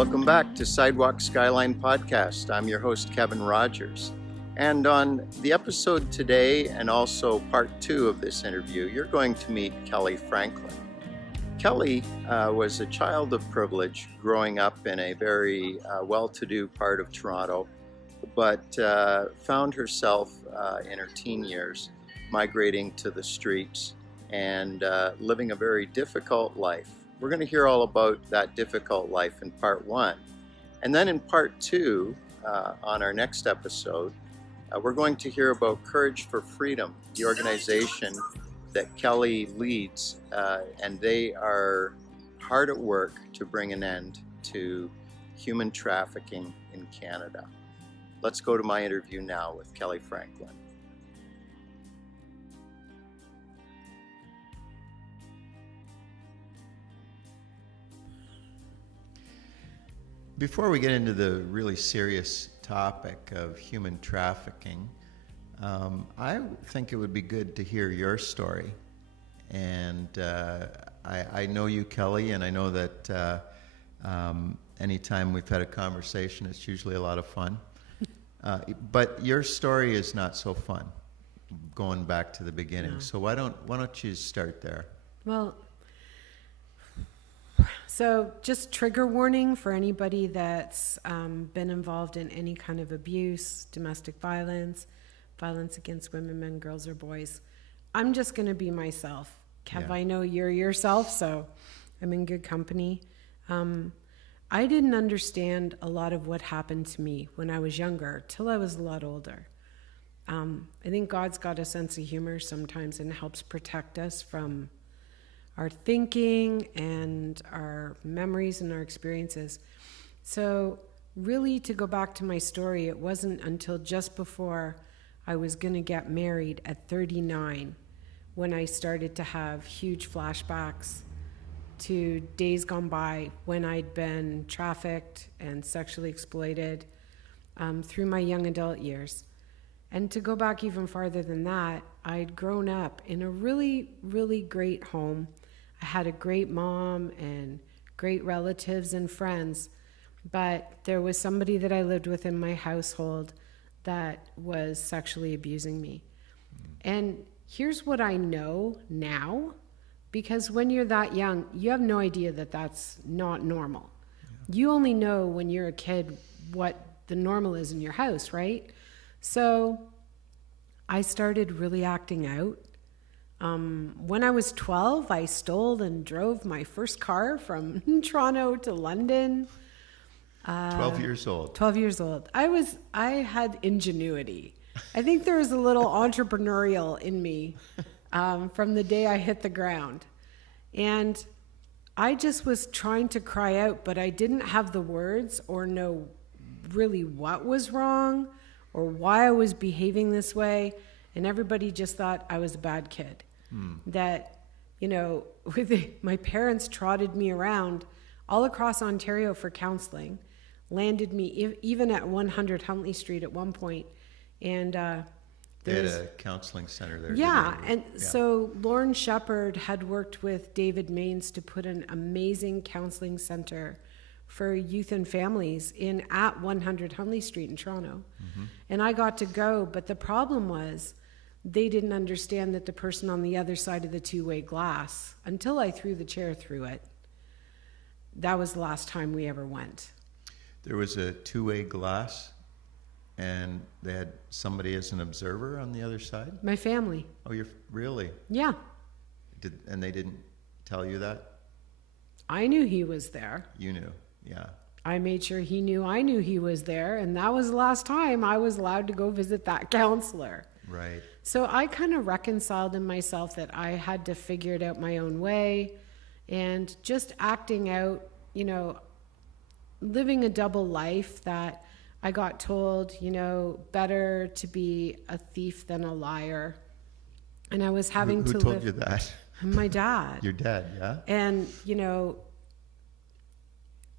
Welcome back to Sidewalk Skyline Podcast. I'm your host, Kevin Rogers. And on the episode today, and also part 2 of this interview, you're going to meet Kelly Franklin. Kelly was a child of privilege growing up in a very well-to-do part of Toronto, but found herself in her teen years migrating to the streets and living a very difficult life. We're going to hear all about that difficult life in part 1. And then in part 2, on our next episode, we're going to hear about Courage for Freedom, the organization that Kelly leads, and they are hard at work to bring an end to human trafficking in Canada. Let's go to my interview now with Kelly Franklin. Before we get into the really serious topic of human trafficking, I think it would be good to hear your story. And I know you, Kelly, and I know that anytime we've had a conversation, it's usually a lot of fun. But your story is not so fun, going back to the beginning. No. So why don't you start there? Well, so just trigger warning for anybody that's been involved in any kind of abuse, domestic violence, violence against women, men, girls, or boys. I'm just going to be myself. Kev, yeah. I know you're yourself, so I'm in good company. I didn't understand a lot of what happened to me when I was younger till I was a lot older. I think God's got a sense of humor sometimes and helps protect us from our thinking and our memories and our experiences. So really, to go back to my story, it wasn't until just before I was going to get married at 39 when I started to have huge flashbacks to days gone by when I'd been trafficked and sexually exploited through my young adult years. And to go back even farther than that, I'd grown up in a really, really great home. I had a great mom and great relatives and friends, but there was somebody that I lived with in my household that was sexually abusing me. And here's what I know now, because when you're that young, you have no idea that that's not normal. Yeah. You only know when you're a kid what the normal is in your house, right? So I started really acting out. When I was 12, I stole and drove my first car from Toronto to London. 12 years old. 12 years old. I had ingenuity. I think there was a little entrepreneurial in me from the day I hit the ground. And I just was trying to cry out, but I didn't have the words or know really what was wrong or why I was behaving this way. And everybody just thought I was a bad kid. That, my parents trotted me around all across Ontario for counseling, landed me even at 100 Huntley Street at one point. And they had a counseling center there. Yeah. So Lauren Shepard had worked with David Maines to put an amazing counseling center for youth and families at 100 Huntley Street in Toronto. Mm-hmm. And I got to go, but the problem was they didn't understand that the person on the other side of the two-way glass, until I threw the chair through it, that was the last time we ever went. There was a two-way glass, and they had somebody as an observer on the other side? My family. Oh, you're really? Yeah. And they didn't tell you that? I knew he was there. You knew, yeah. I made sure he knew I knew he was there, and that was the last time I was allowed to go visit that counselor. Right. So I kind of reconciled in myself that I had to figure it out my own way, and just acting out, living a double life that I got told, better to be a thief than a liar. And I was having to live. Who told you that? My dad. Your dad, yeah? And,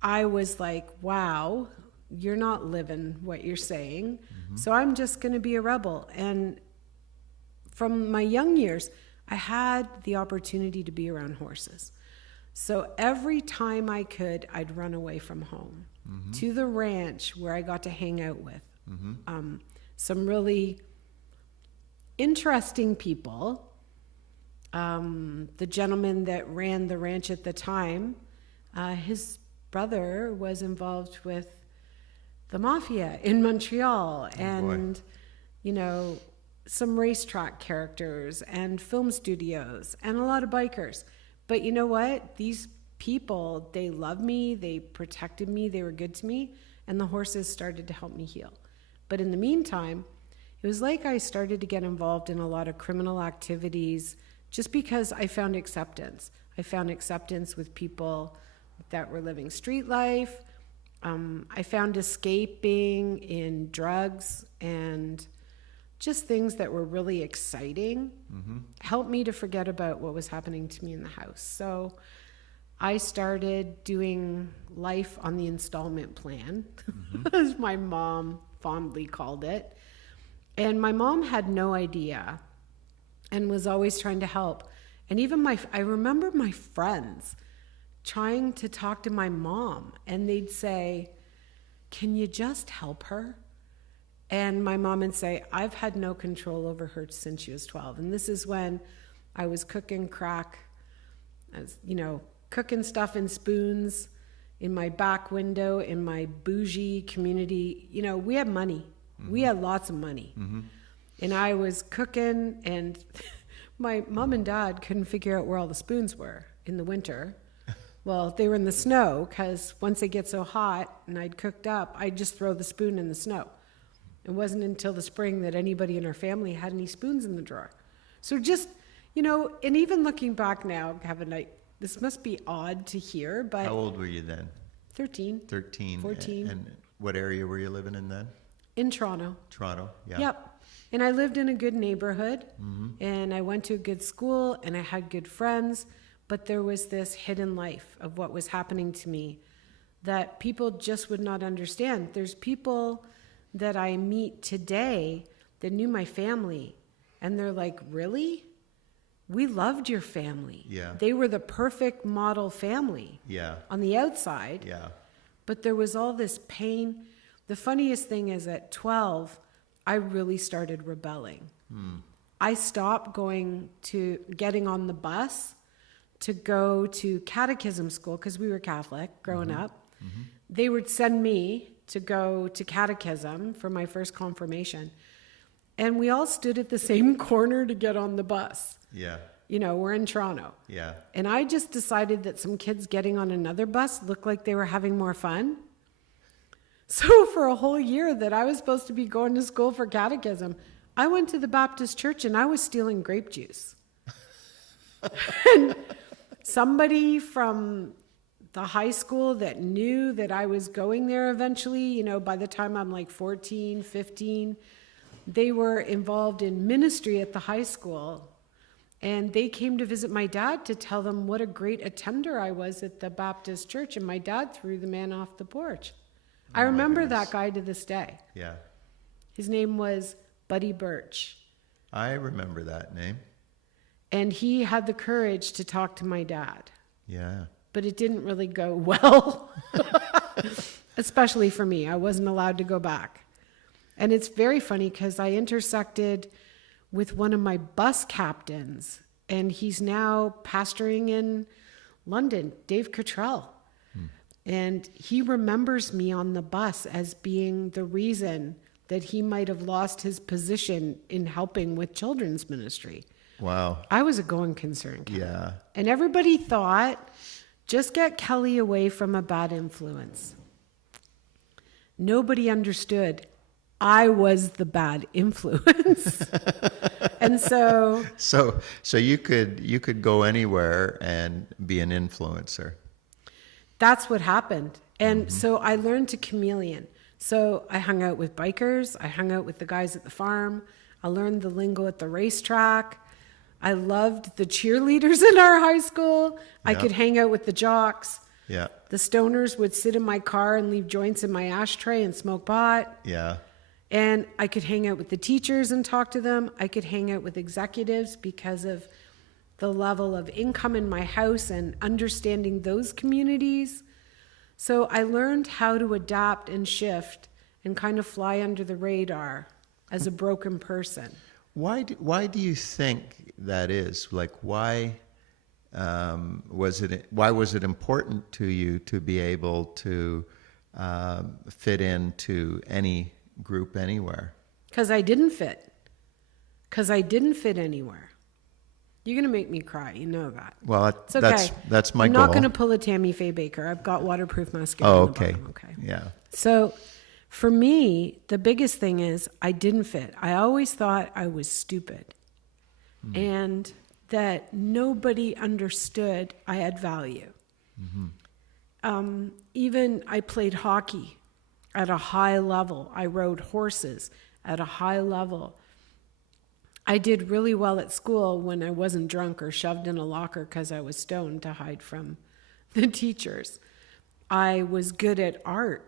I was like, wow, you're not living what you're saying. Mm-hmm. So I'm just going to be a rebel. And from my young years, I had the opportunity to be around horses. So every time I could, I'd run away from home to the ranch where I got to hang out with some really interesting people. The gentleman that ran the ranch at the time, his brother was involved with the mafia in Montreal, and you know, some racetrack characters and film studios and a lot of bikers. But you know what? These people, they loved me, they protected me, they were good to me, and the horses started to help me heal. But in the meantime, it was like I started to get involved in a lot of criminal activities just because I found acceptance. I found acceptance with people that were living street life. I found escaping in drugs and just things that were really exciting, helped me to forget about what was happening to me in the house. So I started doing life on the installment plan, as my mom fondly called it. And my mom had no idea and was always trying to help. And even I remember my friends trying to talk to my mom, and they'd say, "Can you just help her?" And my mom would say, "I've had no control over her since she was 12. And this is when I was cooking crack, I was, cooking stuff in spoons in my back window in my bougie community. We had money. We had lots of money. And I was cooking, and my mom and dad couldn't figure out where all the spoons were in the winter. Well, they were in the snow, because once it gets so hot and I'd cooked up, I'd just throw the spoon in the snow. It wasn't until the spring that anybody in our family had any spoons in the drawer. So just, and even looking back now, Kevin, this must be odd to hear, but... How old were you then? 13. 14. And what area were you living in then? In Toronto. Toronto, yeah. Yep. And I lived in a good neighborhood, and I went to a good school, and I had good friends, but there was this hidden life of what was happening to me that people just would not understand. There's people that I meet today that knew my family, and they're like, "Really? We loved your family." Yeah. They were the perfect model family. Yeah. On the outside. Yeah. But there was all this pain. The funniest thing is at 12, I really started rebelling. I stopped getting on the bus to go to catechism school, because we were Catholic growing up. They would send me to go to catechism for my first confirmation. And we all stood at the same corner to get on the bus. Yeah. We're in Toronto. Yeah. And I just decided that some kids getting on another bus looked like they were having more fun. So for a whole year that I was supposed to be going to school for catechism, I went to the Baptist church and I was stealing grape juice. And somebody from the high school that knew that I was going there eventually, by the time I'm like 14, 15, they were involved in ministry at the high school. And they came to visit my dad to tell them what a great attender I was at the Baptist church. And my dad threw the man off the porch. I remember that guy to this day. Yeah. His name was Buddy Birch. I remember that name. And he had the courage to talk to my dad. Yeah. But it didn't really go well, especially for me. I wasn't allowed to go back. And it's very funny because I intersected with one of my bus captains, and he's now pastoring in London, Dave Cottrell. And he remembers me on the bus as being the reason that he might have lost his position in helping with children's ministry. Wow. I was a going concern. Yeah. And everybody thought, just get Kelly away from a bad influence. Nobody understood I was the bad influence. And so you could go anywhere and be an influencer. That's what happened. And so I learned to chameleon. So I hung out with bikers. I hung out with the guys at the farm. I learned the lingo at the racetrack. I loved the cheerleaders in our high school. I could hang out with the jocks. Yeah. The stoners would sit in my car and leave joints in my ashtray and smoke pot. Yeah. And I could hang out with the teachers and talk to them. I could hang out with executives because of the level of income in my house and understanding those communities. So I learned how to adapt and shift and kind of fly under the radar as a broken person. Why do you think that is? Like, why was it important to you to be able to fit into any group anywhere? Because I didn't fit. Because I didn't fit anywhere. You're going to make me cry. You know that. Well, it's okay. That's my I'm goal. not going to pull a Tammy Faye Baker. I've got waterproof mascara. Oh, on the okay. bottom, okay. Yeah. So for me, the biggest thing is I didn't fit. I always thought I was stupid and that nobody understood I had value. Even I played hockey at a high level. I rode horses at a high level. I did really well at school when I wasn't drunk or shoved in a locker because I was stoned to hide from the teachers. I was good at art.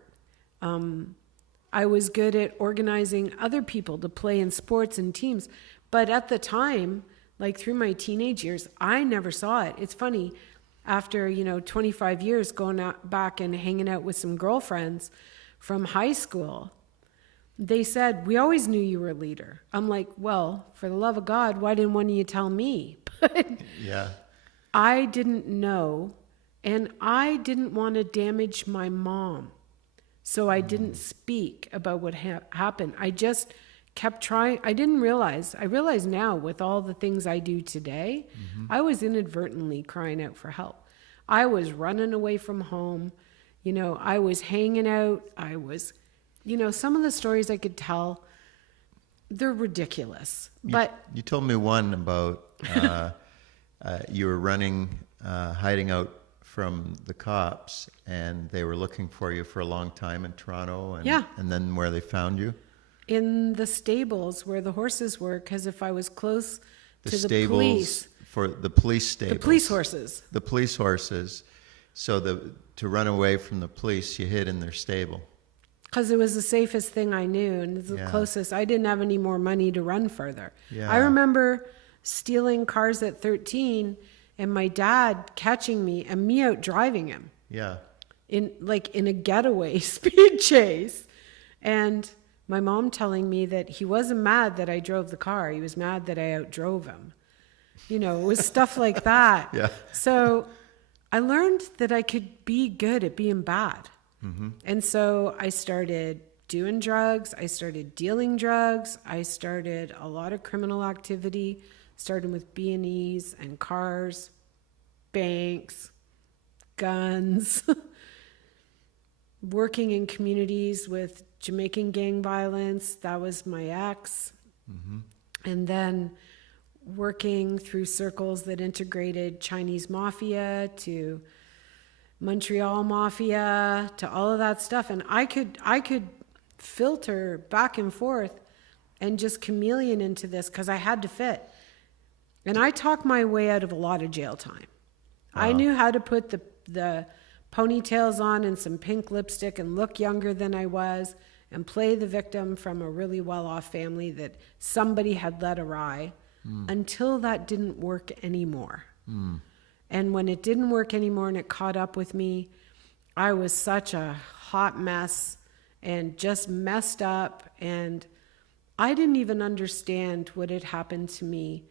I was good at organizing other people to play in sports and teams. But at the time, like through my teenage years, I never saw it. It's funny, after, 25 years going out back and hanging out with some girlfriends from high school, they said, we always knew you were a leader. I'm like, well, for the love of God, why didn't one of you tell me? But yeah. I didn't know, and I didn't want to damage my mom. So I didn't speak about what happened. I just kept trying. I realize now with all the things I do today, I was inadvertently crying out for help. I was running away from home. I was hanging out. I was, some of the stories I could tell, they're ridiculous. But you told me one about you were running, hiding out from the cops, and they were looking for you for a long time in Toronto, and then where they found you? In the stables where the horses were, because if I was close to the stables police. For the police stables. The police horses. The police horses. So to run away from the police, you hid in their stable. Because it was the safest thing I knew, and the closest. I didn't have any more money to run further. Yeah. I remember stealing cars at 13, and my dad catching me and me out driving him. Yeah. In a getaway speed chase. And my mom telling me that he wasn't mad that I drove the car. He was mad that I outdrove him. It was stuff like that. Yeah. So I learned that I could be good at being bad. And so I started doing drugs. I started dealing drugs. I started a lot of criminal activity, starting with B&Es and cars, banks, guns, working in communities with Jamaican gang violence. That was my ex. And then working through circles that integrated Chinese mafia to Montreal mafia to all of that stuff. And I could filter back and forth and just chameleon into this because I had to fit. And I talked my way out of a lot of jail time. Wow. I knew how to put the ponytails on and some pink lipstick and look younger than I was and play the victim from a really well-off family that somebody had led awry until that didn't work anymore. And when it didn't work anymore and it caught up with me, I was such a hot mess and just messed up. And I didn't even understand what had happened to me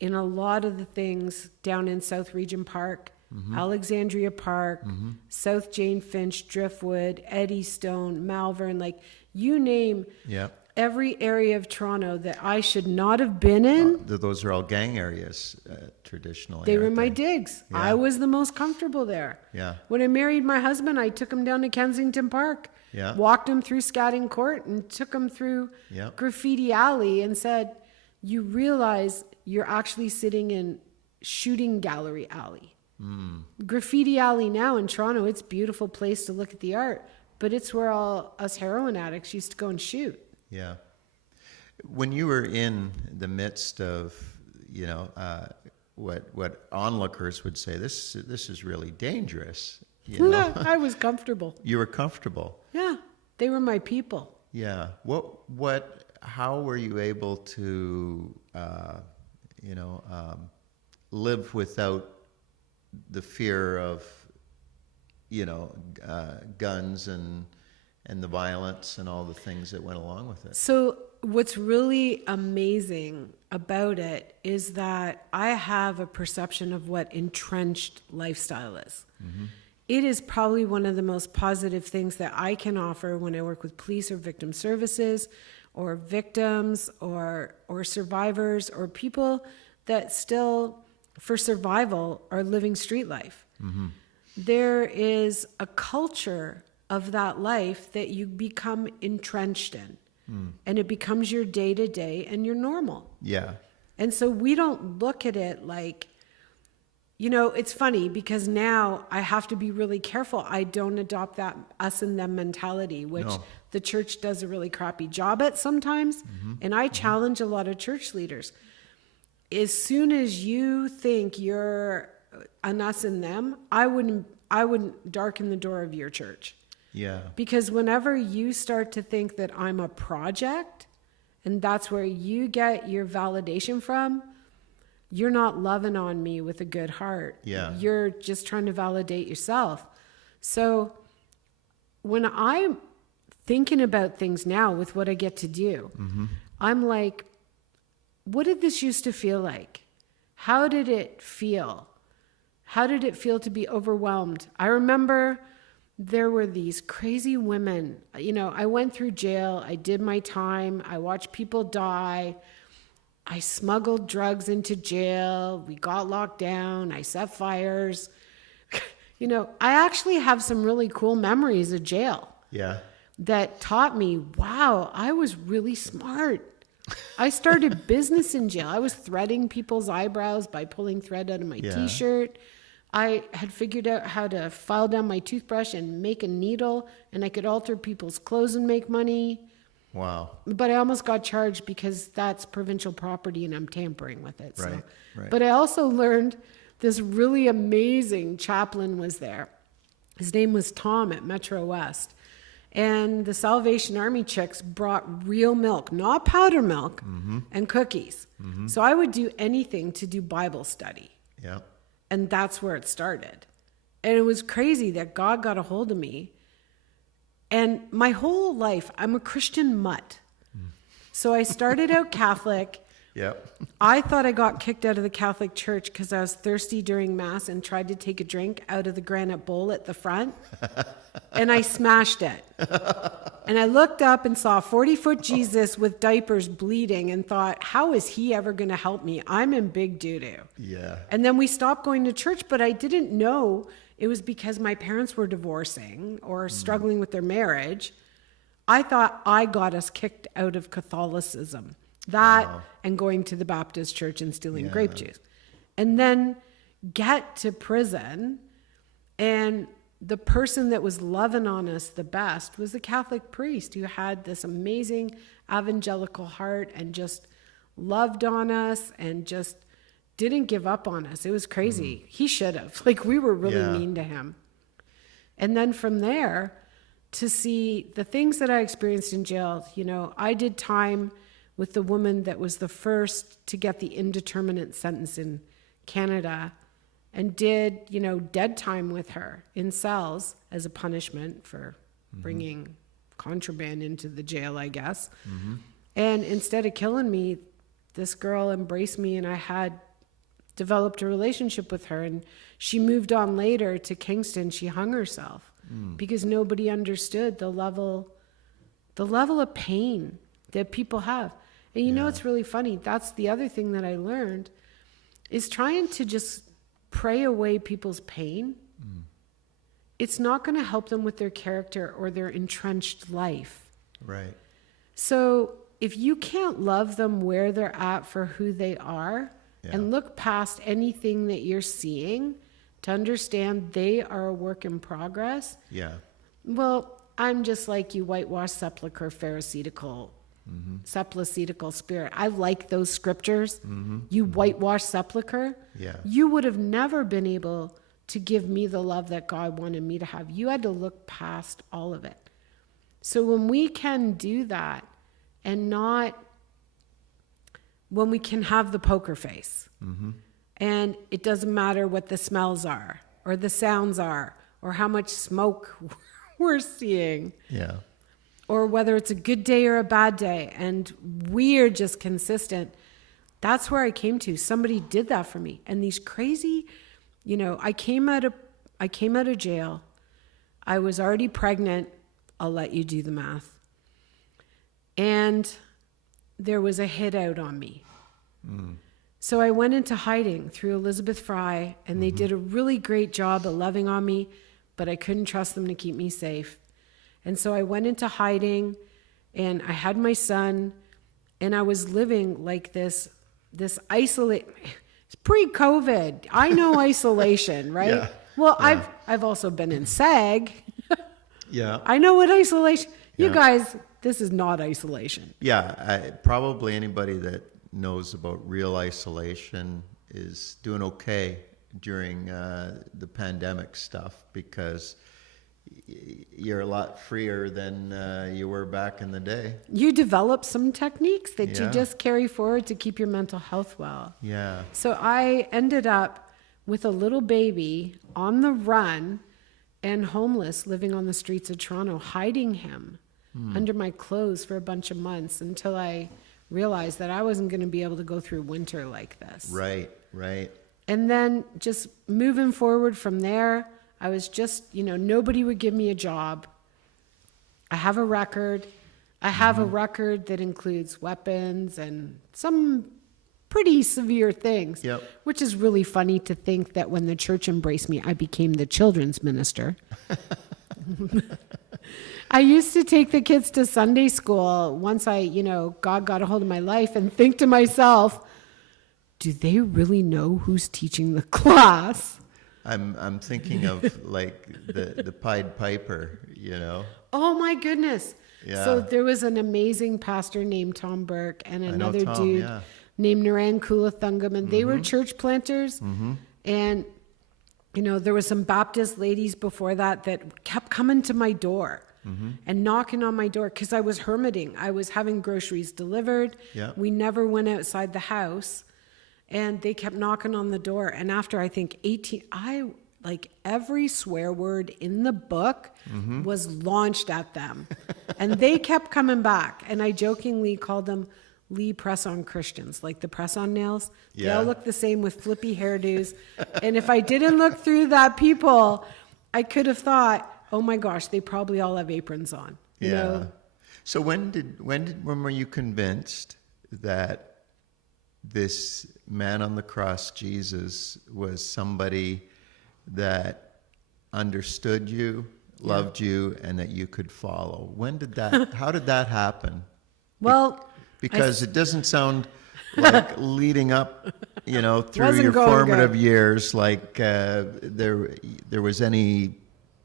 in a lot of the things down in South Regent Park, Alexandria Park, South Jane Finch, Driftwood, Eddystone, Malvern, like you name every area of Toronto that I should not have been in. Those are all gang areas traditionally. They were my digs. Yeah. I was the most comfortable there. Yeah. When I married my husband, I took him down to Kensington Park, walked him through Scatting Court, and took him through Graffiti Alley and said, you realize you're actually sitting in Shooting Gallery Alley. Graffiti Alley now in Toronto, it's a beautiful place to look at the art, but it's where all us heroin addicts used to go and shoot. Yeah. When you were in the midst of, what onlookers would say, this is really dangerous. No, I was comfortable. You were comfortable. Yeah, they were my people. Yeah. How were you able to, live without the fear of, guns and the violence and all the things that went along with it. So what's really amazing about it is that I have a perception of what entrenched lifestyle is. Mm-hmm. It is probably one of the most positive things that I can offer when I work with police or victim services or victims or survivors or people that still, for survival, are living street life. Mm-hmm. There is a culture of that life that you become entrenched in. And it becomes your day-to-day and your normal. Yeah. And so we don't look at it like, it's funny because now I have to be really careful. I don't adopt that us and them mentality, which the church does a really crappy job at sometimes. Mm-hmm. And I challenge a lot of church leaders. As soon as you think you're an us and them, I wouldn't darken the door of your church. Yeah. Because whenever you start to think that I'm a project and that's where you get your validation from, you're not loving on me with a good heart. Yeah. You're just trying to validate yourself. So when I'm thinking about things now with what I get to do, mm-hmm. I'm like, what did this used to feel like? How did it feel? How did it feel to be overwhelmed? I remember there were these crazy women. I went through jail. I did my time. I watched people die. I smuggled drugs into jail. We got locked down. I set fires. I actually have some really cool memories of jail. Yeah. That taught me, wow, I was really smart. I started business in jail. I was threading people's eyebrows by pulling thread out of my t-shirt. I had figured out how to file down my toothbrush and make a needle, and I could alter people's clothes and make money. Wow. But I almost got charged because that's provincial property and I'm tampering with it. Right, so. right. But I also learned this really amazing chaplain was there. His name was Tom at Metro West. And the Salvation Army chicks brought real milk, not powder milk, mm-hmm. and cookies. Mm-hmm. So I would do anything to do Bible study. Yeah. And that's where it started. And it was crazy that God got a hold of me. And my whole life, I'm a Christian mutt. So I started out Catholic. Yep. I thought I got kicked out of the Catholic Church because I was thirsty during Mass and tried to take a drink out of the granite bowl at the front. And I smashed it. And I looked up and saw a 40-foot Jesus with diapers bleeding and thought, how is he ever going to help me? I'm in big doo-doo. Yeah. And then we stopped going to church, but I didn't know it was because my parents were divorcing or struggling with their marriage. I thought I got us kicked out of Catholicism. That and going to the Baptist church and stealing grape juice. And then get to prison, and the person that was loving on us the best was the Catholic priest who had this amazing evangelical heart and just loved on us and just didn't give up on us. It was crazy. He should have. We were really mean to him. And then from there, to see the things that I experienced in jail, I did time with the woman that was the first to get the indeterminate sentence in Canada and did, dead time with her in cells as a punishment for bringing contraband into the jail, I guess. Mm-hmm. And instead of killing me, this girl embraced me and I had developed a relationship with her. And she moved on later to Kingston. She hung herself because nobody understood the level of pain that people have. And it's really funny. That's the other thing that I learned is trying to just pray away people's pain. It's not going to help them with their character or their entrenched life. Right. So if you can't love them where they're at for who they are and look past anything that you're seeing to understand they are a work in progress. Yeah. Well, I'm just like you, whitewashed sepulcher, pharisaical, sepulchral spirit. I like those scriptures. You whitewashed sepulcher. Yeah. You would have never been able to give me the love that God wanted me to have. You had to look past all of it. So when we can do that and not, when we can have the poker face And it doesn't matter what the smells are or the sounds are or how much smoke we're seeing. Yeah. Or whether it's a good day or a bad day. And we're just consistent. That's where I came to. Somebody did that for me. And these crazy, I came out of jail. I was already pregnant. I'll let you do the math. And there was a hit out on me. So I went into hiding through Elizabeth Fry, and they did a really great job of loving on me, but I couldn't trust them to keep me safe. And so I went into hiding, and I had my son, and I was living like this isolate. It's pre-COVID. I know isolation, right? Yeah. Well, Yeah. I've also been in SAG. Yeah. I know what isolation. You Yeah. guys, this is not isolation. Yeah. Probably anybody that knows about real isolation is doing okay during the pandemic stuff, because you're a lot freer than you were back in the day. You develop some techniques that you Yeah. just carry forward to keep your mental health well. Yeah. So I ended up with a little baby on the run and homeless, living on the streets of Toronto, hiding him under my clothes for a bunch of months until I realized that I wasn't going to be able to go through winter like this. Right. And then just moving forward from there, I was just, nobody would give me a job. I have a record. I have a record that includes weapons and some pretty severe things. Yep. Which is really funny to think that when the church embraced me, I became the children's minister. I used to take the kids to Sunday school once God got a hold of my life, and think to myself, do they really know who's teaching the class? I'm thinking of like the Pied Piper, Oh my goodness. Yeah. So there was an amazing pastor named Tom Burke and know another Tom, dude yeah. named Naran Kulathungam, and they were church planters. And, there were some Baptist ladies before that kept coming to my door and knocking on my door because I was hermiting. I was having groceries delivered. Yeah. We never went outside the house. And they kept knocking on the door. And after, I think, 18, every swear word in the book was launched at them. And they kept coming back. And I jokingly called them Lee press-on Christians, like the press-on nails. They Yeah. all look the same with flippy hairdos. And if I didn't look through that people, I could have thought, oh my gosh, they probably all have aprons on. You know? So when were you convinced that this man on the cross, Jesus, was somebody that understood you, loved you, and that you could follow? How did that happen? Well, Because it doesn't sound like leading up, through Wasn't your going formative good. years, like there was any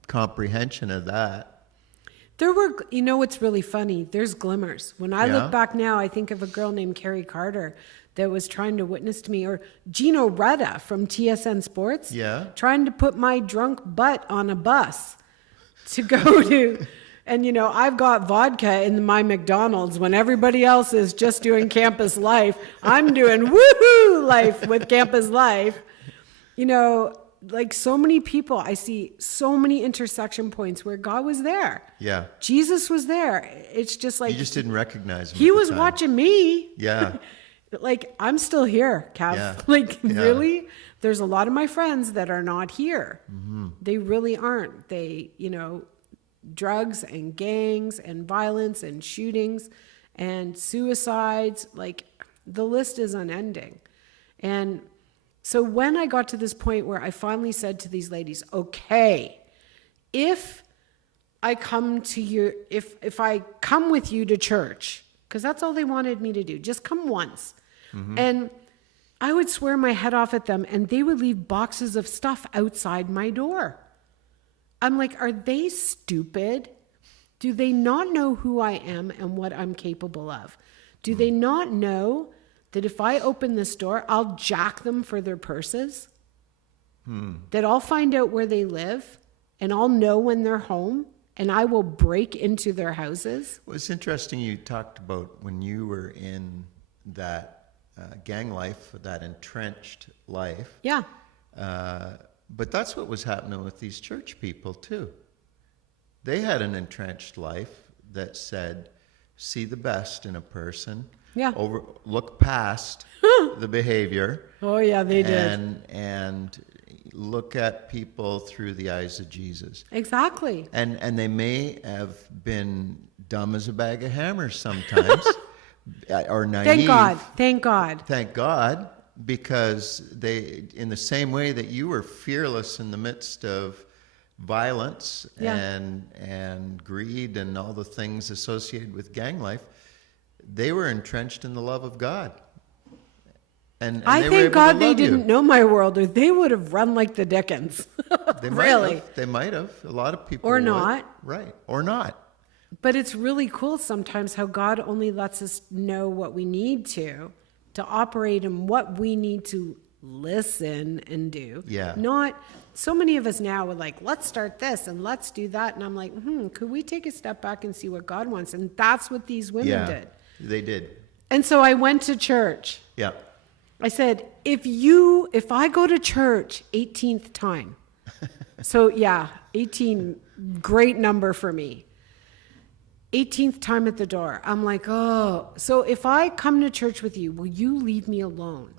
comprehension of that. there were, what's really funny? There's glimmers. When I Yeah. look back now, I think of a girl named Carrie Carter that was trying to witness to me, or Gino Retta from TSN Sports, Yeah. trying to put my drunk butt on a bus to go to. And, I've got vodka in my McDonald's when everybody else is just doing campus life. I'm doing woohoo life with campus life. Like so many people, I see so many intersection points where God was there. Yeah. Jesus was there. It's just like You just didn't recognize him. he at the was time. watching me. Yeah. Like, I'm still here, Cav. Yeah. Like, Yeah. really? There's a lot of my friends that are not here. Mm-hmm. They really aren't. They, drugs and gangs and violence and shootings and suicides, like, the list is unending. And so when I got to this point where I finally said to these ladies, okay, if I come to you, if I come with you to church, because that's all they wanted me to do, just come once. And I would swear my head off at them, and they would leave boxes of stuff outside my door. I'm like, are they stupid? Do they not know who I am and what I'm capable of? Do they not know that if I open this door, I'll jack them for their purses? That I'll find out where they live, and I'll know when they're home, and I will break into their houses? Well, it's interesting you talked about when you were in that gang life, that entrenched life. Yeah. But that's what was happening with these church people too. They had an entrenched life that said, see the best in a person. Yeah. Look past the behavior. Oh yeah, they did. And look at people through the eyes of Jesus. Exactly. And they may have been dumb as a bag of hammers sometimes, or naive. Thank God. Thank God, because they, in the same way that you were fearless in the midst of violence and greed and all the things associated with gang life, they were entrenched in the love of God. And I thank God they didn't know my world, or they would have run like the Dickens. They really? They might have. A lot of people or would. not. Right. Or not. But it's really cool sometimes how God only lets us know what we need to operate in what we need to listen and do. Yeah. Not so many of us now are like, let's start this and let's do that. And I'm like, could we take a step back and see what God wants? And that's what these women did. They did. And so I went to church. Yeah. I said, if I go to church 18th time, so yeah, 18, great number for me. 18th time at the door. I'm like, oh, so if I come to church with you, will you leave me alone?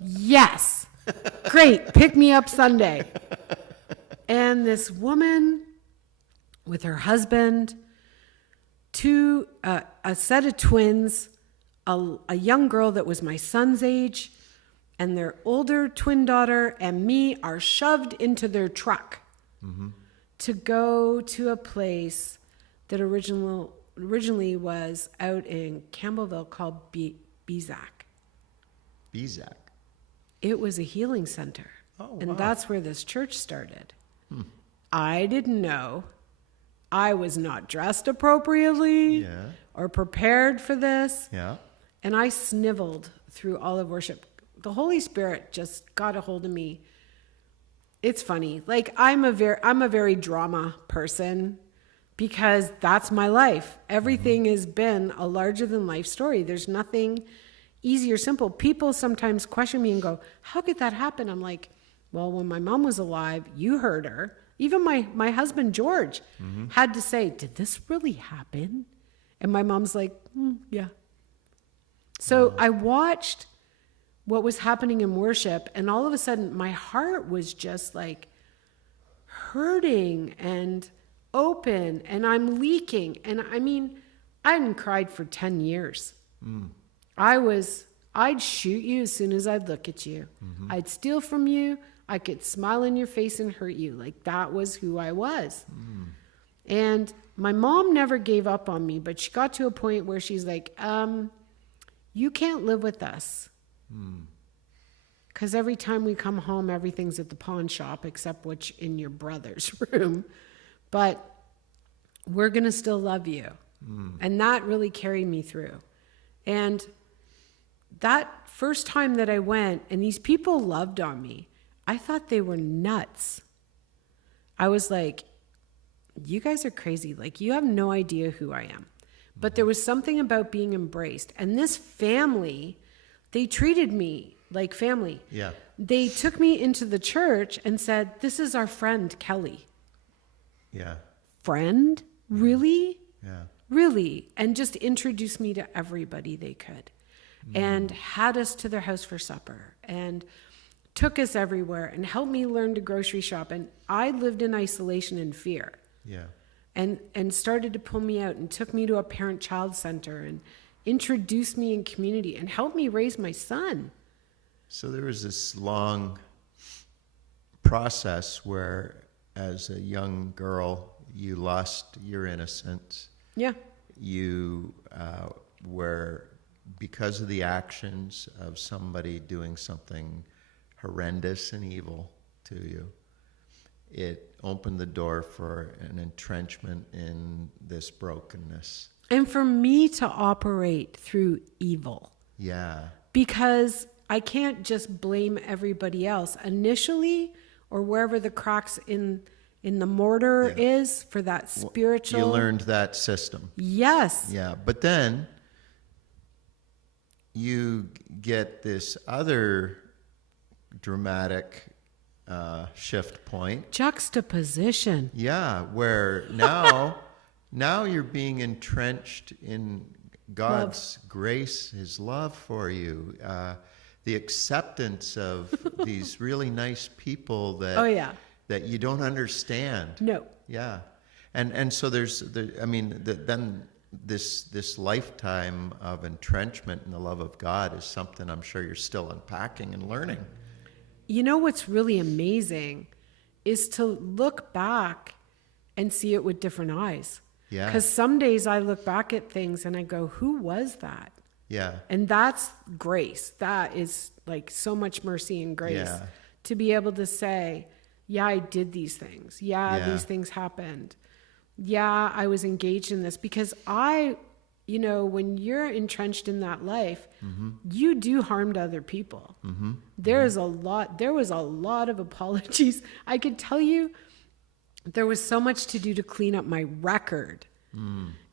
Yes. Great. Pick me up Sunday. And this woman with her husband, a set of twins, a young girl that was my son's age, and their older twin daughter and me are shoved into their truck to go to a place that originally was out in Campbellville called Bezac. Bezac. It was a healing center. Oh, and wow. that's where this church started. I didn't know. I was not dressed appropriately or prepared for this. Yeah. And I sniveled through all of worship. The Holy Spirit just got a hold of me. It's funny. Like I'm a very drama person because that's my life. Everything has been a larger than life story. There's nothing easy or simple. People sometimes question me and go, how could that happen? I'm like, well, when my mom was alive, you heard her. Even my husband, George, had to say, did this really happen? And my mom's like, yeah. So I watched what was happening in worship, and all of a sudden my heart was just like hurting and open, and I'm leaking. And I mean, I hadn't cried for 10 years. I'd shoot you as soon as I'd look at you. I'd steal from you. I could smile in your face and hurt you. Like that was who I was. And my mom never gave up on me, but she got to a point where she's like, you can't live with us. Because every time we come home, everything's at the pawn shop except what's in your brother's room. But we're going to still love you. And that really carried me through. And that first time that I went, and these people loved on me, I thought they were nuts. I was like, you guys are crazy. Like, you have no idea who I am. But there was something about being embraced. And this family, they treated me like family. Yeah. They took me into the church and said, this is our friend, Kelly. Yeah. Friend? Really? Yeah. Really? And just introduced me to everybody they could. And had us to their house for supper. And took us everywhere and helped me learn to grocery shop. And I lived in isolation and fear. Yeah. And started to pull me out and took me to a parent-child center and introduced me in community and helped me raise my son. So there was this long process where, as a young girl, you lost your innocence. Yeah. You were, because of the actions of somebody doing something horrendous and evil to you, it opened the door for an entrenchment in this brokenness. And for me to operate through evil. Yeah. Because I can't just blame everybody else. Initially, or wherever the cracks in the mortar is for that spiritual. You learned that system. Yes. Yeah. But then you get this other dramatic shift point. Juxtaposition. Yeah, where now you're being entrenched in God's grace, His love for you, the acceptance of these really nice people that that you don't understand. No. Yeah, and so then this lifetime of entrenchment in the love of God is something I'm sure you're still unpacking and learning. You know what's really amazing is to look back and see it with different eyes. Yeah. Because some days I look back at things and I go, who was that? Yeah. And that's grace. That is like so much mercy and grace. Yeah. To be able to say, yeah, I did these things. Yeah, these things happened. Yeah, I was engaged in this. Because when you're entrenched in that life, you do harm to other people. There was a lot of apologies. I could tell you there was so much to do to clean up my record.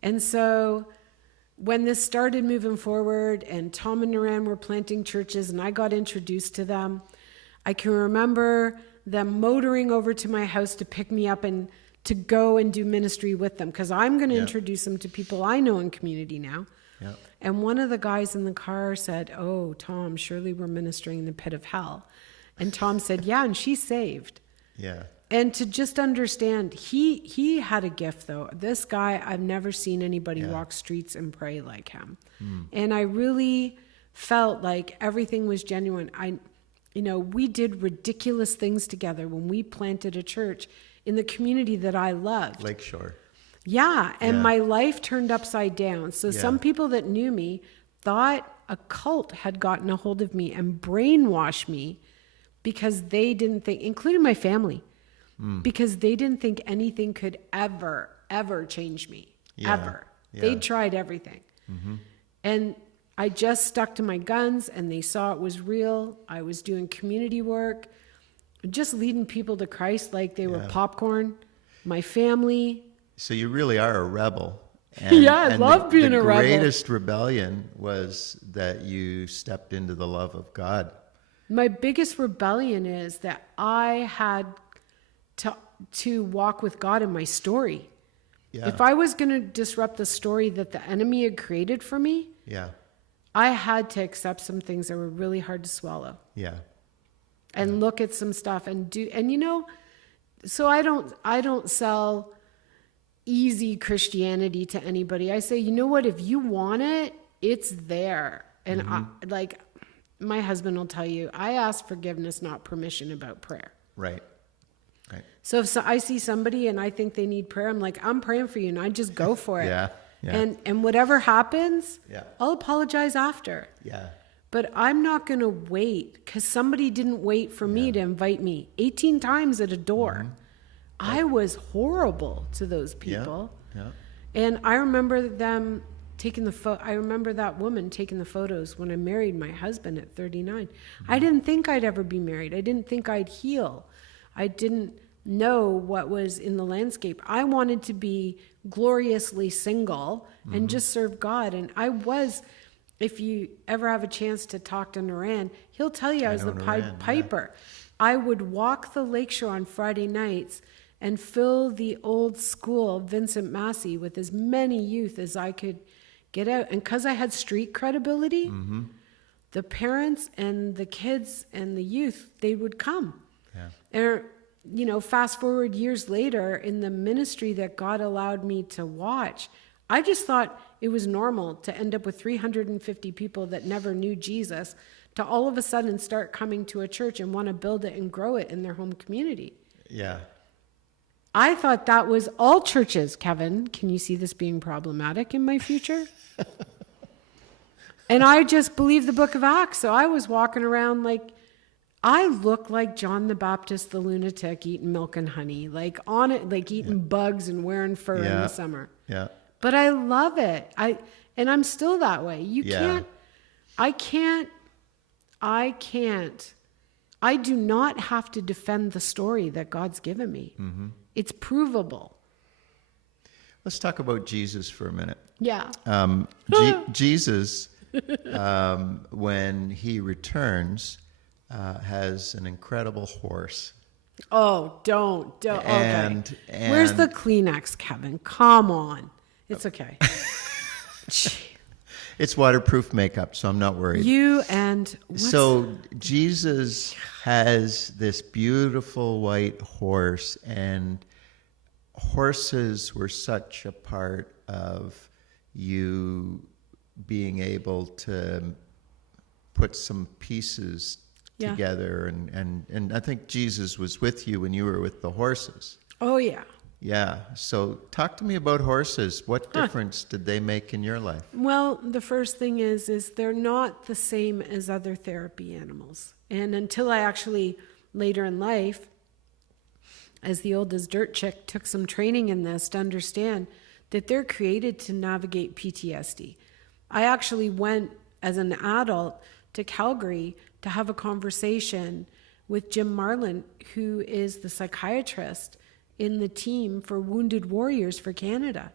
And so when this started moving forward and Tom and Naran were planting churches and I got introduced to them, I can remember them motoring over to my house to pick me up and to go and do ministry with them, because I'm going to introduce them to people I know in community now. Yeah. And one of the guys in the car said, "Oh, Tom, surely we're ministering in the pit of hell." And Tom said, "Yeah, and she's saved." Yeah. And to just understand, he had a gift though. This guy, I've never seen anybody walk streets and pray like him. And I really felt like everything was genuine. We did ridiculous things together when we planted a church in the community that I loved. Lakeshore. Yeah, and my life turned upside down. So some people that knew me thought a cult had gotten a hold of me and brainwashed me because they didn't think, including my family, because they didn't think anything could ever change me, ever. Yeah. They tried everything. And I just stuck to my guns and they saw it was real. I was doing community work, just leading people to Christ like they were popcorn, my family. So you really are a rebel. And, I love being a rebel. The greatest rebellion was that you stepped into the love of God. My biggest rebellion is that I had to walk with God in my story. Yeah. If I was going to disrupt the story that the enemy had created for me, I had to accept some things that were really hard to swallow. Yeah. And look at some stuff so I don't sell easy Christianity to anybody. I say, you know what, if you want it, it's there. And my husband will tell you, I ask forgiveness, not permission about prayer. Right. So if I see somebody and I think they need prayer, I'm like, I'm praying for you, and I just go for it. Yeah. And whatever happens, I'll apologize after. Yeah. But I'm not going to wait because somebody didn't wait for me to invite me 18 times at a door. I was horrible to those people. Yeah. And I remember them taking I remember that woman taking the photos when I married my husband at 39. I didn't think I'd ever be married. I didn't think I'd heal. I didn't know what was in the landscape. I wanted to be gloriously single and just serve God. And I was, if you ever have a chance to talk to Naran, he'll tell you I was the Pied Piper. I would walk the lakeshore on Friday nights and fill the old school Vincent Massey with as many youth as I could get out. And because I had street credibility, the parents and the kids and the youth, they would come. Yeah. And, fast forward years later in the ministry that God allowed me to watch, I just thought it was normal to end up with 350 people that never knew Jesus to all of a sudden start coming to a church and want to build it and grow it in their home community. Yeah. I thought that was all churches. Kevin, can you see this being problematic in my future? And I just believed the book of Acts. So I was walking around like, I look like John the Baptist, the lunatic, eating milk and honey, like on it, like eating bugs and wearing fur in the summer. Yeah. But I love it. And I'm still that way. I do not have to defend the story that God's given me. It's provable. Let's talk about Jesus for a minute. Yeah. Jesus when he returns, has an incredible horse. Oh, don't. And, Okay. and Where's the Kleenex, Kevin? Come on. It's okay. it's waterproof makeup, so I'm not worried. So Jesus has this beautiful white horse, and horses were such a part of you being able to put some pieces together, and I think Jesus was with you when you were with the horses. Oh, yeah. Yeah. So talk to me about horses. What difference did they make in your life? Well, the first thing is they're not the same as other therapy animals. And until I actually, later in life, as the oldest dirt chick, took some training in this to understand that they're created to navigate PTSD. I actually went as an adult to Calgary to have a conversation with Jim Marlin, who is the psychiatrist in the team for Wounded Warriors for Canada,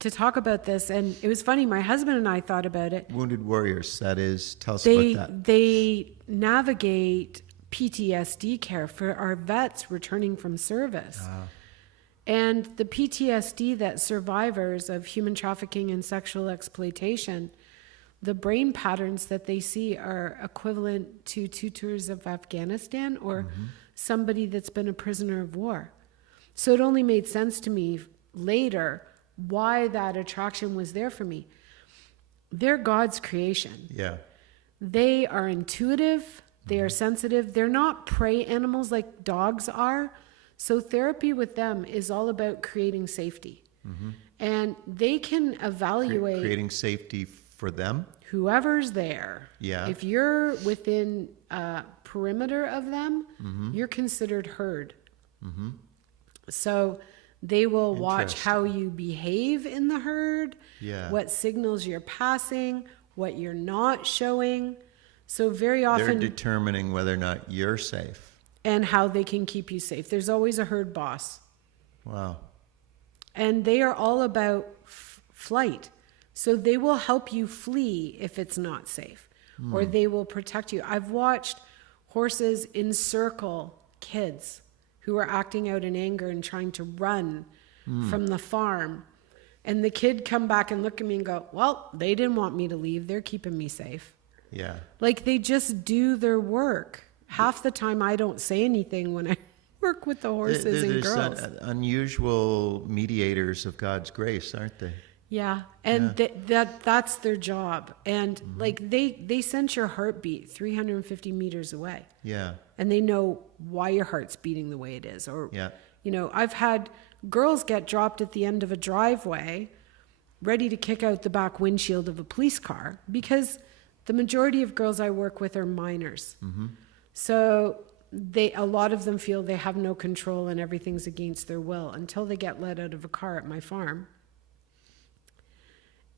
to talk about this. And it was funny, my husband and I thought about it. Wounded Warriors, that is, tell us about that. They navigate PTSD care for our vets returning from service. And the PTSD that survivors of human trafficking and sexual exploitation, the brain patterns that they see are equivalent to 2 tours of Afghanistan or somebody that's been a prisoner of war. So it only made sense to me later why that attraction was there for me. They're God's creation. Yeah. They are intuitive. They are sensitive. They're not prey animals like dogs are. So therapy with them is all about creating safety. And they can evaluate... Creating safety for them? Whoever's there. Yeah. If you're within a perimeter of them, you're considered herd. So they will watch how you behave in the herd, what signals you're passing, what you're not showing. So very often... They're determining whether or not you're safe. And how they can keep you safe. There's always a herd boss. Wow. And they are all about flight. So they will help you flee if it's not safe, or they will protect you. I've watched horses encircle kids who are acting out in anger and trying to run from the farm. And the kid come back and look at me and go, well, they didn't want me to leave. They're keeping me safe. Yeah. Like they just do their work. Half the time I don't say anything when I work with the horses and girls. There's unusual mediators of God's grace, aren't they? Yeah, and that's their job. And like they sense your heartbeat 350 meters away. Yeah. And they know why your heart's beating the way it is. Or, yeah. You know, I've had girls get dropped at the end of a driveway ready to kick out the back windshield of a police car because the majority of girls I work with are minors. So a lot of them feel they have no control and everything's against their will until they get let out of a car at my farm.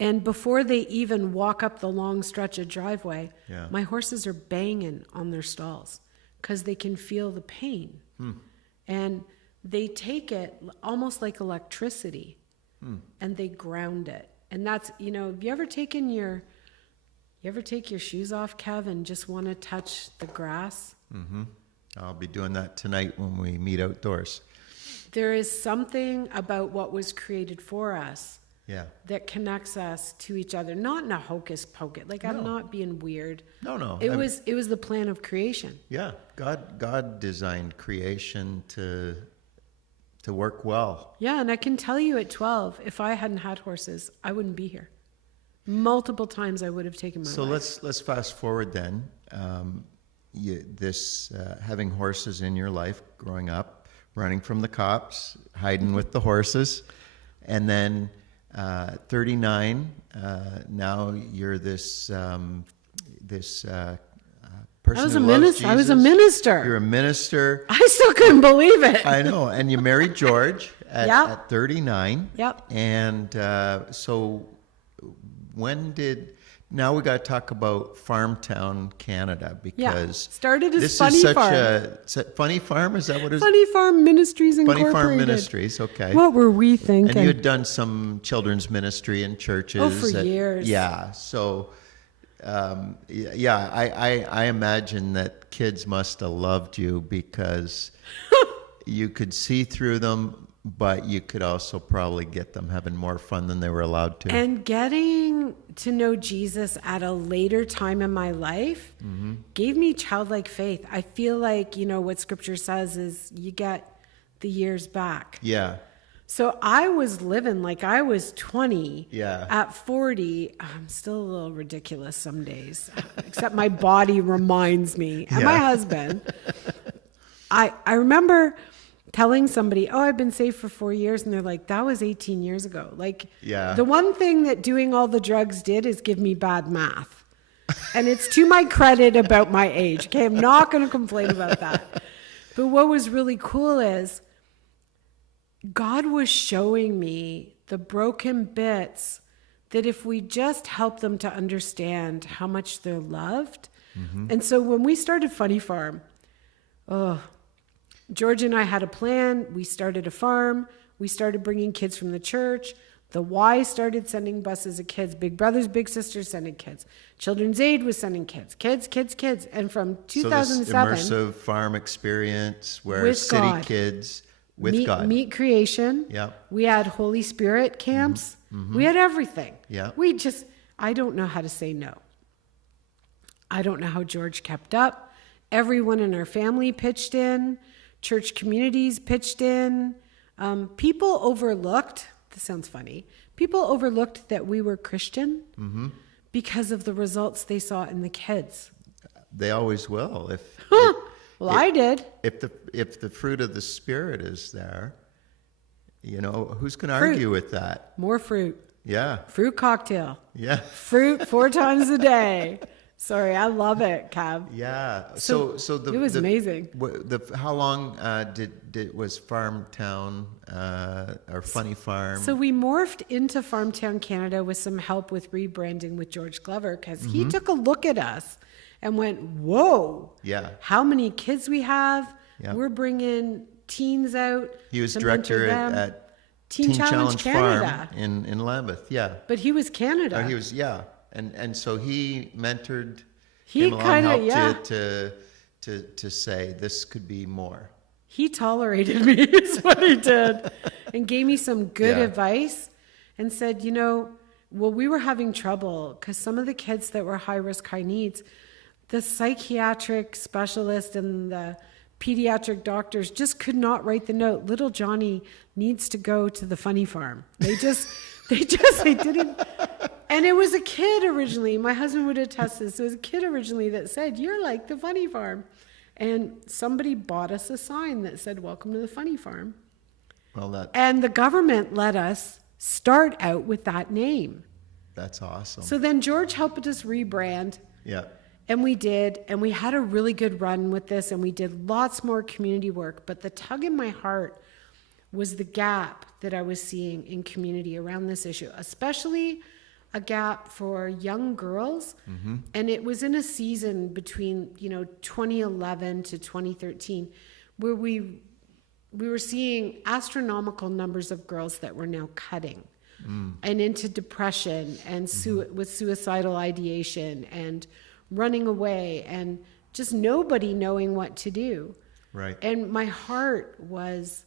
And before they even walk up the long stretch of driveway, my horses are banging on their stalls because they can feel the pain. And they take it almost like electricity and they ground it. And that's, you know, have you ever take your shoes off, Kev, and just want to touch the grass? I'll be doing that tonight when we meet outdoors. There is something about what was created for us that connects us to each other, not in a hocus pocus. Like, I'm not being weird. No. It was the plan of creation. Yeah, God designed creation to work well. Yeah, and I can tell you at 12, if I hadn't had horses, I wouldn't be here. Multiple times I would have taken my life. So let's fast forward then. Having horses in your life growing up, running from the cops, hiding with the horses, and then 39. Now you're this person I was who a loves minister. I was a Jesus. minister. You're a minister. I still couldn't believe it. I know, and you married George at 39. Yep. And so now we got to talk about Farmtown, Canada, because started as this Funny is such Farm. Funny Farm, is that what it is? Funny Farm Ministries Incorporated. Funny Farm Ministries, okay. What were we thinking? And you had done some children's ministry in churches. Oh, for years. Yeah, so Yeah, I imagine that kids must have loved you because you could see through them, but you could also probably get them having more fun than they were allowed to. And getting to know Jesus at a later time in my life gave me childlike faith. I feel like, what scripture says is you get the years back. Yeah. So I was living like I was 20. Yeah. At 40, I'm still a little ridiculous some days, except my body reminds me, and my husband. I remember telling somebody, I've been saved for 4 years. And they're like, that was 18 years ago. Like, the one thing that doing all the drugs did is give me bad math. And it's to my credit about my age. Okay, I'm not going to complain about that. But what was really cool is God was showing me the broken bits that if we just help them to understand how much they're loved. And so when we started Funny Farm, George and I had a plan. We started a farm. We started bringing kids from the church. The Y started sending buses of kids. Big Brothers, Big Sisters sending kids. Children's Aid was sending kids. Kids. And from 2007... So this immersive farm experience where city God. Kids with God. Meet Creation. Yeah. We had Holy Spirit camps. We had everything. Yeah. I don't know how to say no. I don't know how George kept up. Everyone in our family pitched in. Church communities pitched in. People overlooked, this sounds funny, people overlooked that we were Christian because of the results they saw in the kids. They always will. I did. If the fruit of the Spirit is there, who's going to argue with that? More fruit. Yeah. Fruit cocktail. Yeah. Fruit 4 times a day. Sorry, I love it, Cav. Yeah. So it was amazing. How long was Farmtown or Funny Farm? So we morphed into Farmtown Canada with some help with rebranding with George Glover because he took a look at us and went, whoa, how many kids we have. Yeah. We're bringing teens out. He was director at Teen Challenge Canada. Farm in Lambeth, yeah. But he was Canada. He was, yeah. And so he mentored him along, helped you to say this could be more. He tolerated me is what he did and gave me some good advice and said, we were having trouble because some of the kids that were high risk, high needs, the psychiatric specialist and the pediatric doctors just could not write the note. Little Johnny needs to go to the Funny Farm. They didn't. And it was a kid originally. My husband would attest this. It was a kid originally that said, you're like the Funny Farm. And somebody bought us a sign that said, welcome to the Funny Farm. And the government let us start out with that name. That's awesome. So then George helped us rebrand. Yeah. And we did. And we had a really good run with this. And we did lots more community work. But the tug in my heart was the gap that I was seeing in community around this issue, especially a gap for young girls. And it was in a season between 2011 to 2013 where we were seeing astronomical numbers of girls that were now cutting and into depression and with suicidal ideation and running away and just nobody knowing what to do. Right. And my heart was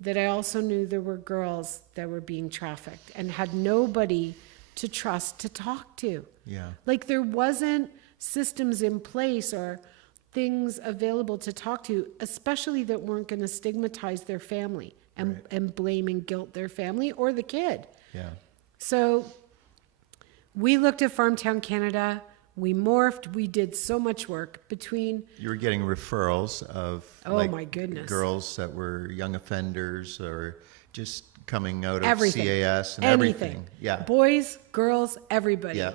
that I also knew there were girls that were being trafficked and had nobody to trust to talk to. Yeah. Like there wasn't systems in place or things available to talk to, especially that weren't going to stigmatize their family and blame and guilt their family or the kid. Yeah. So we looked at Farmtown Canada. We morphed. We did so much work between... You were getting referrals of my goodness, girls that were young offenders or just coming out of everything. CAS and everything. Yeah. Boys, girls, everybody. Yeah.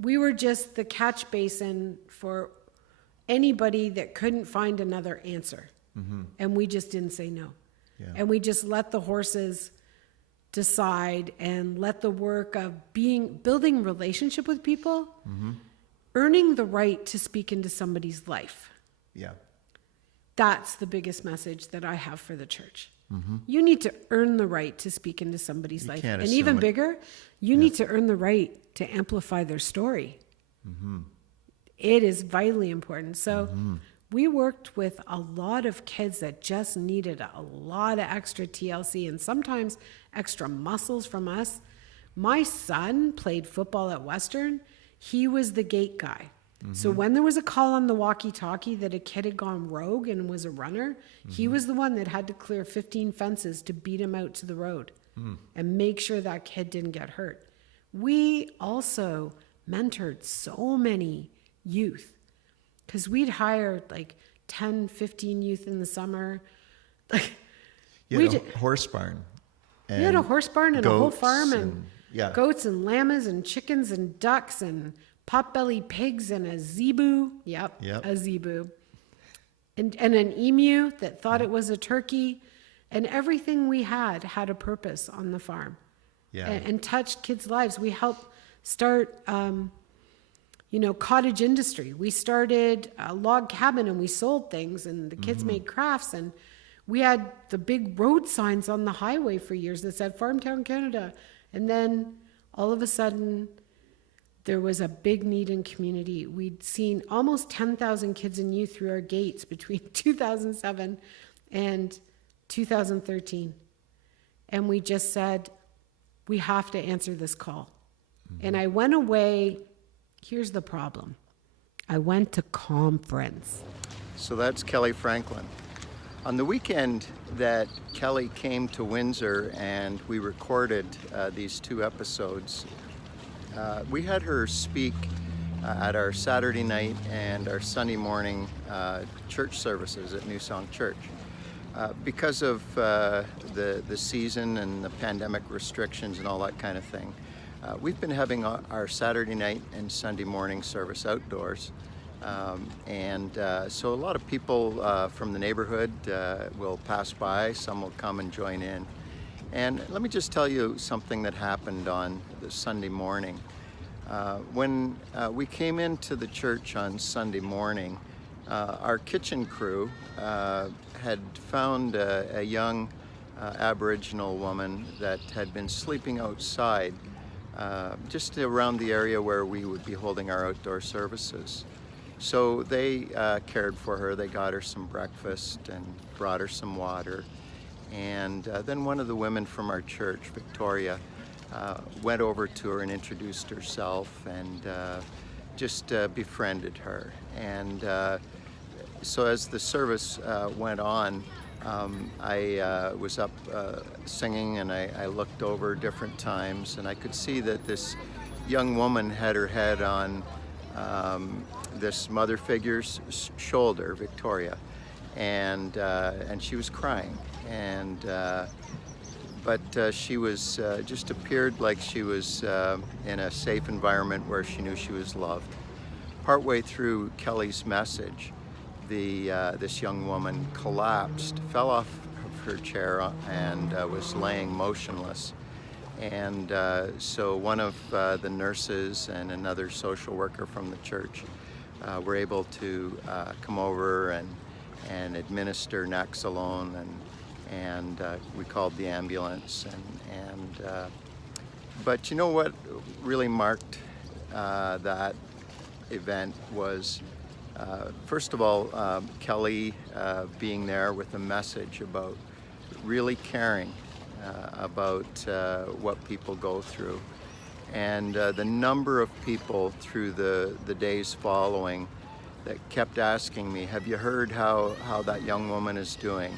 We were just the catch basin for anybody that couldn't find another answer. And we just didn't say no. Yeah. And we just let the horses decide and let the work of building relationship with people, earning the right to speak into somebody's life. Yeah. That's the biggest message that I have for the church. You need to earn the right to speak into somebody's life. And even bigger, you need to earn the right to amplify their story. It is vitally important. So we worked with a lot of kids that just needed a lot of extra TLC and sometimes extra muscles from us. My son played football at Western. He was the gate guy. So when there was a call on the walkie-talkie that a kid had gone rogue and was a runner, he was the one that had to clear 15 fences to beat him out to the road and make sure that kid didn't get hurt. We also mentored so many youth because we'd hire like 10, 15 youth in the summer. Like You had a horse barn. We had a horse barn and a whole goats farm and yeah. goats and llamas and chickens and ducks and pot-bellied pigs and a zebu. Yep. A zebu. And an emu that thought it was a turkey. And everything we had a purpose on the farm. Yeah. And touched kids' lives. We helped start, cottage industry. We started a log cabin and we sold things and the kids made crafts. And we had the big road signs on the highway for years that said Farmtown, Canada. And then all of a sudden, there was a big need in community. We'd seen almost 10,000 kids and youth through our gates between 2007 and 2013. And we just said, we have to answer this call. And I went away. Here's the problem. I went to conference. So that's Kelly Franklin. On the weekend that Kelly came to Windsor and we recorded these 2 episodes, we had her speak at our Saturday night and our Sunday morning church services at New Song Church. Because of the season and the pandemic restrictions and all that kind of thing, we've been having our Saturday night and Sunday morning service outdoors. So a lot of people from the neighborhood will pass by, some will come and join in. And let me just tell you something that happened on the Sunday morning. When we came into the church on Sunday morning, our kitchen crew had found a young Aboriginal woman that had been sleeping outside just around the area where we would be holding our outdoor services. So they cared for her. They got her some breakfast and brought her some water. And then one of the women from our church, Victoria, went over to her and introduced herself and just befriended her. And so as the service went on, I was up singing and I looked over different times and I could see that this young woman had her head on this mother figure's shoulder, Victoria, and she was crying, but she was just appeared like she was in a safe environment where she knew she was loved. Partway through Kelly's message, this young woman collapsed, fell off of her chair, and was laying motionless. And so one of the nurses and another social worker from the church were able to come over and administer Naxalone, and we called the ambulance. But you know what really marked that event was, first of all, Kelly being there with a message about really caring about what people go through. And the number of people through the days following that kept asking me, have you heard how that young woman is doing?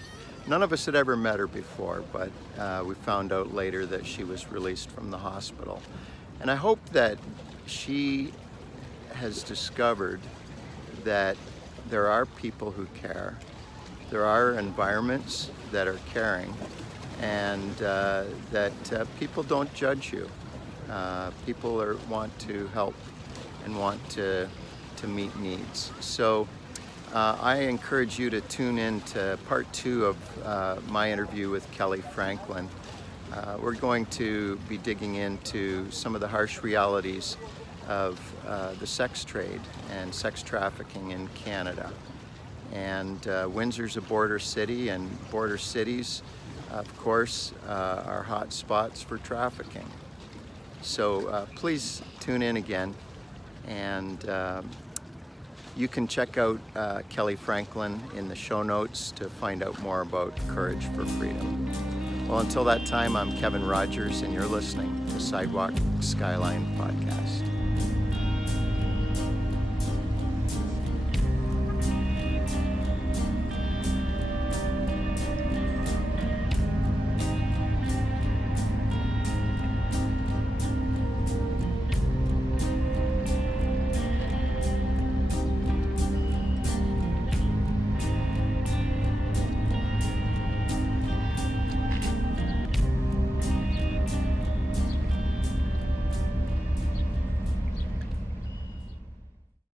None of us had ever met her before, but we found out later that she was released from the hospital. And I hope that she has discovered that there are people who care, there are environments that are caring, and that people don't judge you. People want to help and want to meet needs. So I encourage you to tune in to part 2 of my interview with Kelly Franklin. We're going to be digging into some of the harsh realities of the sex trade and sex trafficking in Canada. And Windsor's a border city, and border cities, of course, are hot spots for trafficking. So please tune in again, And you can check out Kelly Franklin in the show notes to find out more about Courage for Freedom. Well, until that time, I'm Kevin Rogers, and you're listening to Sidewalk Skyline Podcast.